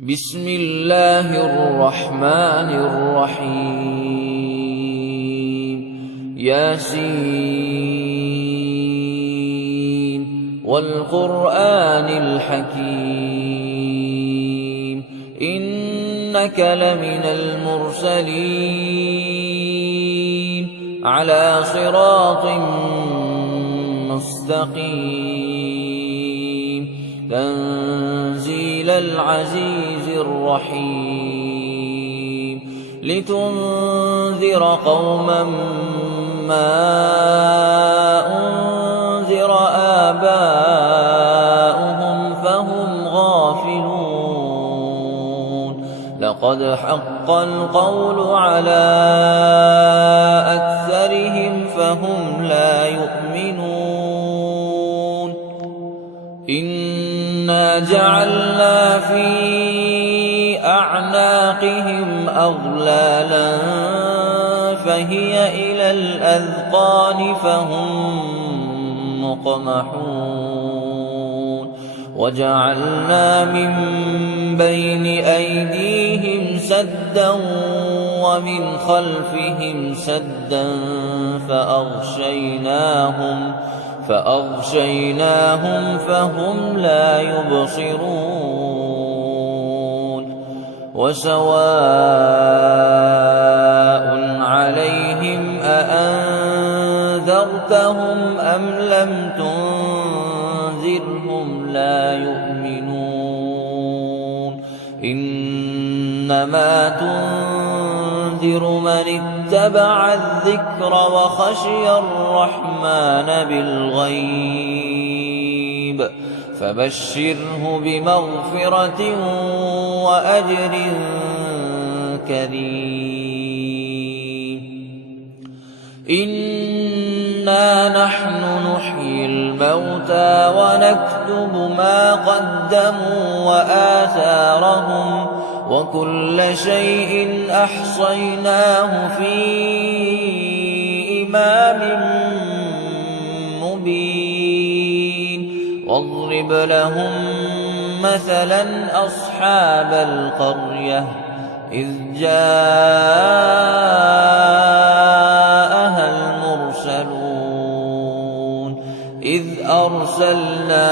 بسم الله الرحمن الرحيم ياسين والقرآن الحكيم إنك لمن المرسلين على صراط مستقيم تنزيل العزيز الرحيم لتنذر قوما ما أنذر آباؤهم فهم غافلون لقد حق القول على أكثرهم فهم لا يؤمنون إنا جعلنا في أعناقهم أغلالا فهي إلى الأذقان فهم مقمحون وجعلنا من بين أيديهم سدا ومن خلفهم سدا فأغشيناهم فهم لا يبصرون وسواء عليهم أأنذرتهم أم لم تنذرهم لا يؤمنون إنما تنذر من اتبع الذكر وخشي الرحمن بالغيب فبشره بمغفرة وأجر كريم إنا نحن نحيي الموتى ونكتب ما قدموا وآثارهم وكل شيء أحصيناه في إمام مبين واضرب لهم مثلا أصحاب القرية إذ جاءها المرسلون إذ أرسلنا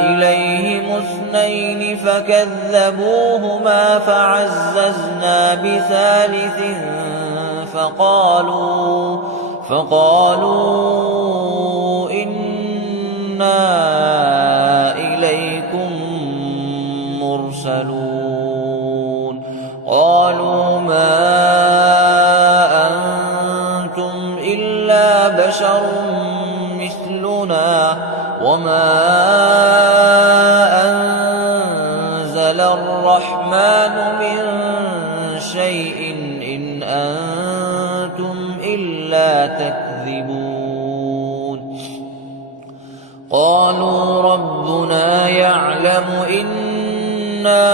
إليهم اثنين فكذبوهما فعززنا بثالث فقالوا إنا إليكم مرسلون قالوا ما أنتم إلا بشر مثلنا وما أنزل الرحمن من شيء إن أنتم إلا تكذبون قالوا ربنا يعلم إنا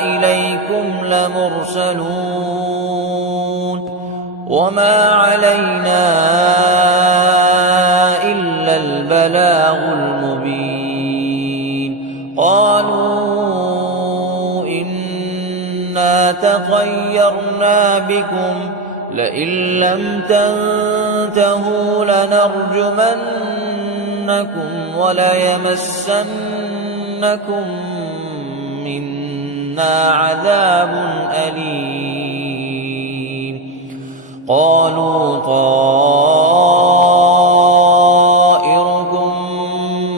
إليكم لمرسلون وما علينا إلا البلاغ المبين قالوا إنا تطيرنا بكم لئن لم تنتهوا لنرجمنكم وليمسنكم منا عذاب أليم قالوا طائركم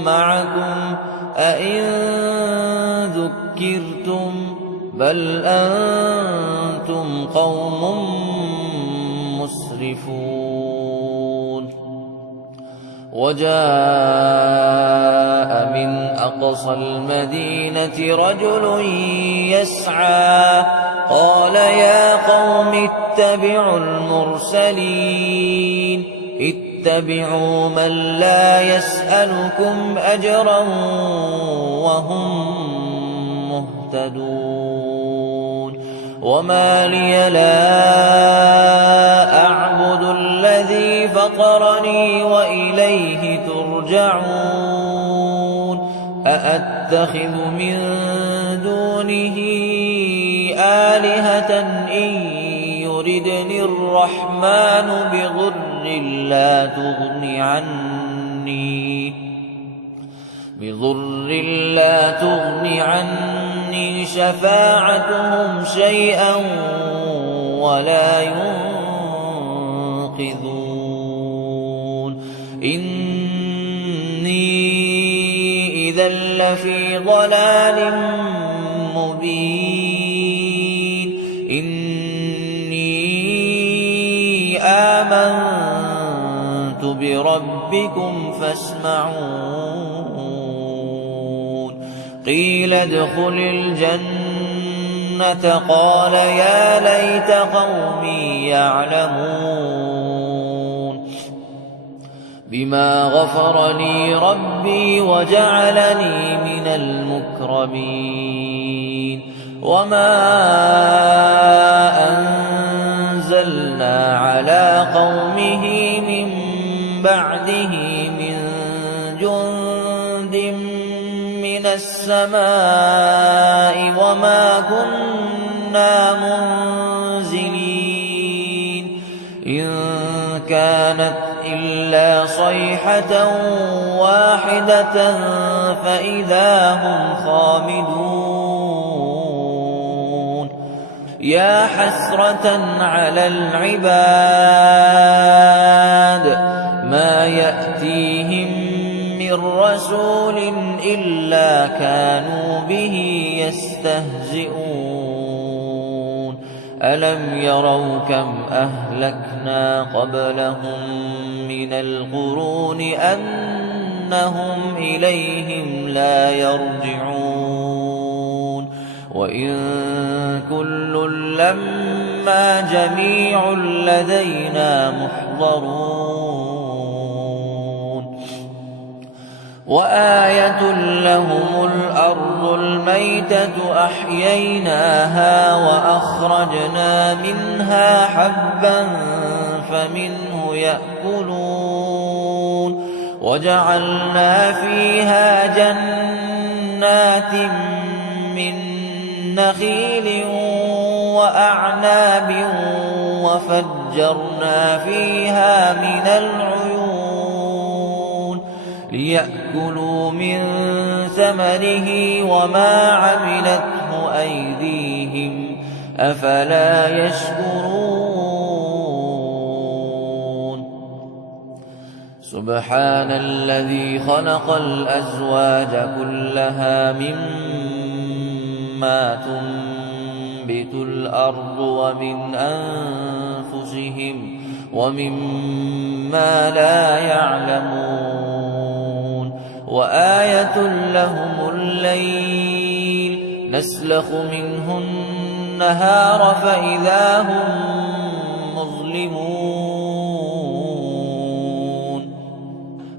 معكم أئن ذكرتم بل أنتم قوم مسرفون وجاء من أقصى المدينة رجل يسعى قال يا قوم اتبعوا المرسلين اتبعوا من لا يسألكم أجرا وهم مهتدون وما لي لا أعبد الذي فطرني وإليه ترجعون أتخذ من دونه آلهة إن يردني الرحمن بضر لا تغن عني شفاعتهم شيئا ولا ينقذون إني إذا لفي ضلال مبين إني آمنت بربكم فاسمعون قيل ادخل الجنة قال يا ليت قومي يعلمون بما غفر لي ربي وجعلني من المكرمين وما أنزلنا على قومه من بعده من جند من السماء وما كنا منزلين إن كانت إلا صيحة واحدة فإذا هم خامدون يا حسرة على العباد ما يأتيهم من رسول إلا كانوا به يستهزئون ألم يروا كم أهلكنا قبلهم من القرون أنهم إليهم لا يرجعون وإن كل لما جميع لدينا محضرون وآية لهم الأرض الميتة أحييناها وأخرجنا منها حبا فمنه يأكلون وجعلنا فيها جنات من نخيل وأعناب وفجرنا فيها من العيون ليأكلوا من ثمره وما عملته أيديهم أفلا يشكرون سبحان الذي خلق الأزواج كلها مما تنبت الأرض ومن أنفسهم ومما لا يعلمون وآية لهم الليل نسلخ منه النهار فإذا هم مظلمون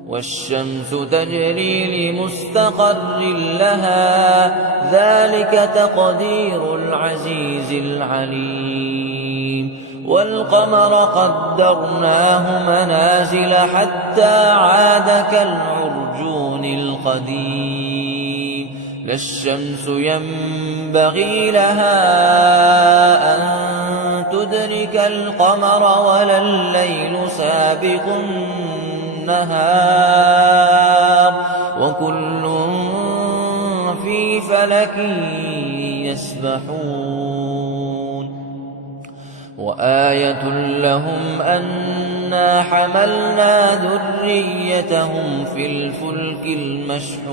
والشمس تجري لمستقر لها ذلك تقدير العزيز العليم والقمر قدرناه منازل حتى عاد كالعرجون القديم لا الشمس ينبغي لها أن تدرك القمر ولا الليل سابق النهار وكل في فلك يسبحون وآية لهم أنا حملنا ذريتهم في الفلك المشحون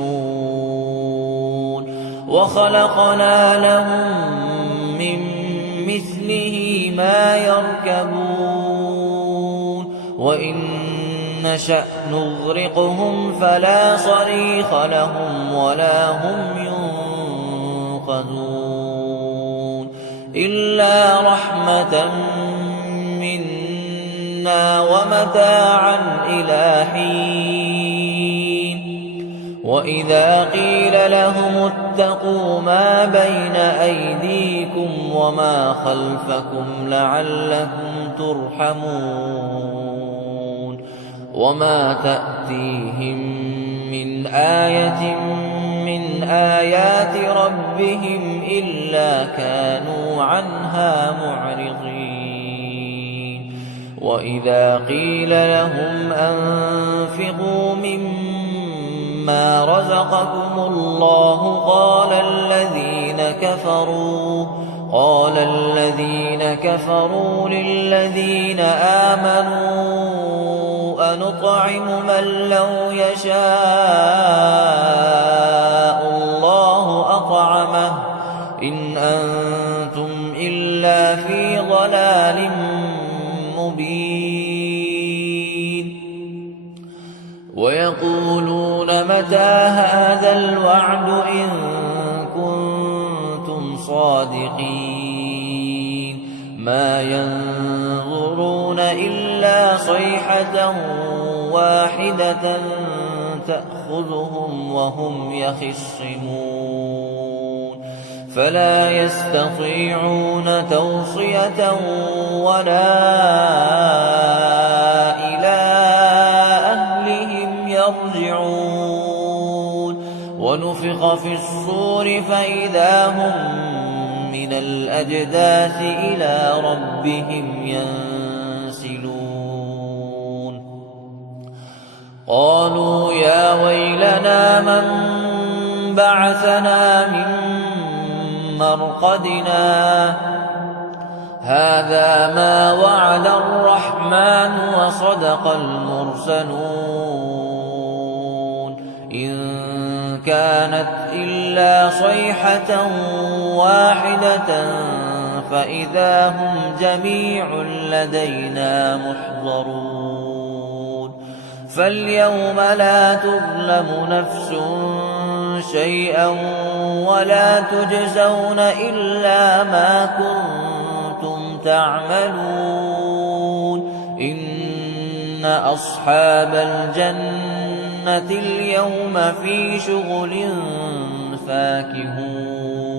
وخلقنا لهم من مثله ما يركبون وإن نشأ نغرقهم فلا صريخ لهم ولا هم ينقذون إلا رحمة منا ومتاعا إلى حين وإذا قيل لهم اتقوا ما بين أيديكم وما خلفكم لعلكم ترحمون وما تأتيهم من آية من آيات ربهم إلا كانوا عنها معرضين وإذا قيل لهم أنفقوا مما رزقكم الله قال الذين كفروا للذين آمنوا أنطعم من لو يشاء الله أطعمه إن أنتم إلا في ضلال مبين ويقولون متى هذا الوعد إن كنتم صادقين ما ينظرون إلا صيحة واحدة تأخذهم وهم يخصمون فلا يستطيعون توصية ولا إلى أهلهم يرجعون ونفخ في الصور فإذا هم من الأجداث إلى ربهم ينسلون قالوا يا ويلنا من بعثنا من مرقدنا هذا ما وعد الرحمن وصدق المرسلون إن كانت إلا صيحة واحدة فإذا هم جميع لدينا محضرون فاليوم لا تظلم نفس شيئا ولا تجزون إلا ما كنتم تعملون إن أصحاب الجنة اليوم في شغل فاكهون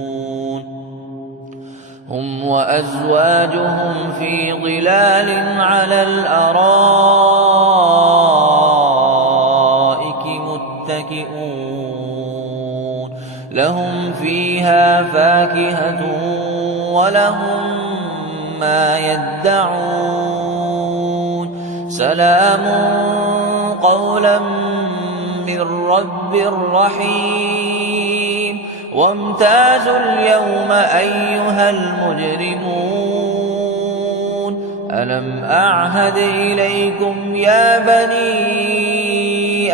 هم وأزواجهم في ظلال على الأرائك متكئون لهم فيها فاكهة ولهم ما يدعون سلام قولا من رب رحيم وامتازوا اليوم أيها المجرمون ألم أعهد إليكم يا بني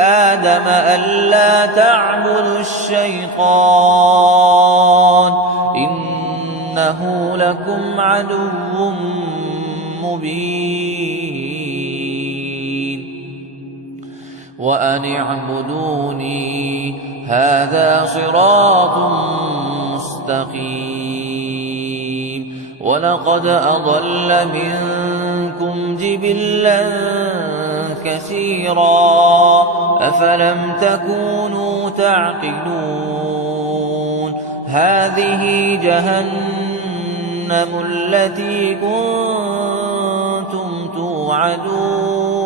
آدم ألا تعبدوا الشيطان إنه لكم عدو مبين وأن اعبدوني هذا صراط مستقيم ولقد أضل منكم جبلا كثيرا أفلم تكونوا تعقلون هذه جهنم التي كنتم توعدون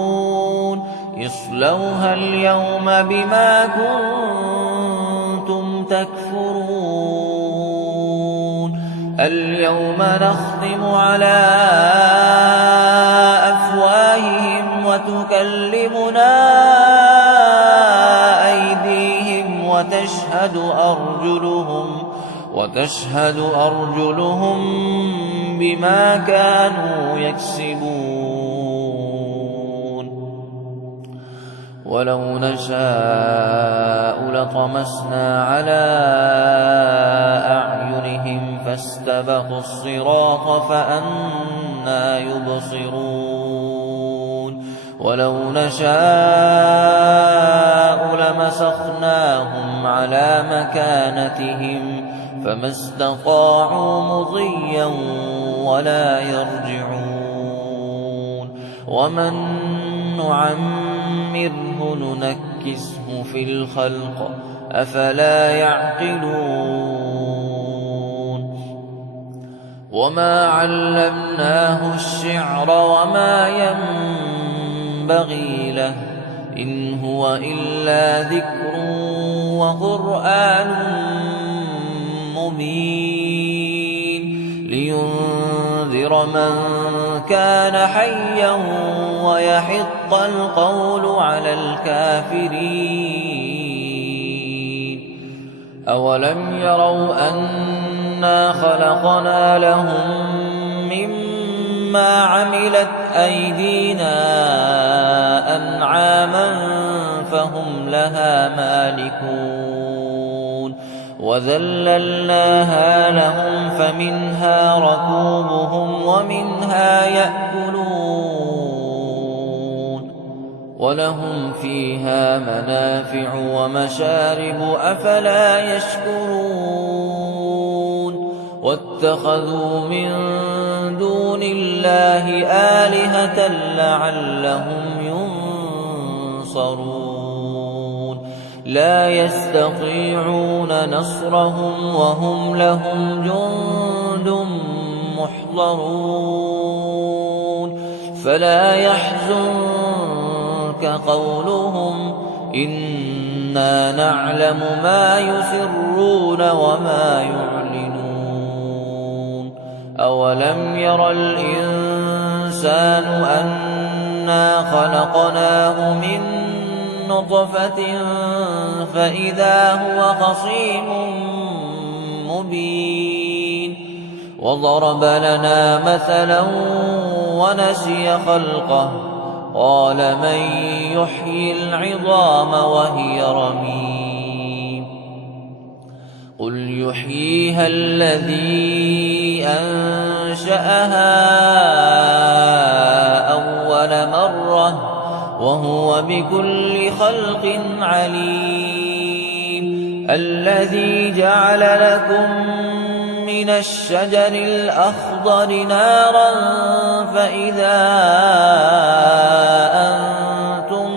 اصلوها اليوم بما كنتم تكفرون اليوم نختم على أفواههم وتكلمنا أيديهم وتشهد أرجلهم بما كانوا يكسبون ولو نشاء لطمسنا على أعينهم فاستبقوا الصراط فأنى يبصرون ولو نشاء لمسخناهم على مكانتهم فما استطاعوا مضيا ولا يرجعون ومن نعمره ننكسه في الخلق أفلا يعقلون وما علمناه الشعر وما ينبغي له إن هو إلا ذكر وقرآن مبين لينذر من كان حيا ويحق القول على الكافرين أولم يروا أنا خلقنا لهم مما عملت أيدينا أنعاما فهم لها مالكون وذللناها لهم فمنها ركوبهم ومنها يأكلون ولهم فيها منافع ومشارب أفلا يشكرون واتخذوا من دون الله آلهة لعلهم ينصرون لا يستطيعون نصرهم وهم لهم جند محضرون فلا يحزنك قولهم إنا نعلم ما يسرون وما يعلنون أولم ير الإنسان أنا خلقناه من نطفة فإذا هو خصيم مبين وضرب لنا مثلا ونسي خلقه قال من يحيي العظام وهي رميم قل يحييها الذي أنشأها أول مرة وهو بكل خلق عليم الذي جعل لكم من الشجر الأخضر نارا فإذا أنتم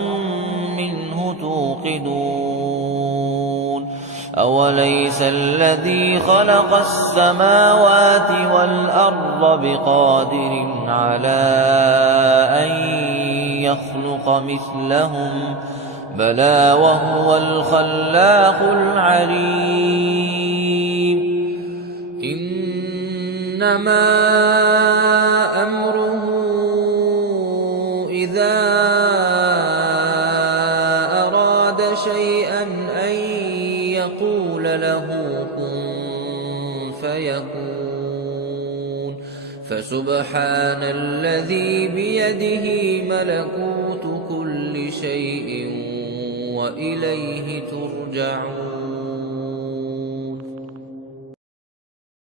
منه توقدون أوليس الذي خلق السماوات والأرض بقادر على أن يخلق مثلهم بلى وهو الخلاق العليم إنما أمره إذا أراد شيئا أن يقول له كن فيكون فسبحان الذي بيده ملكوت كل شيء وإليه ترجعون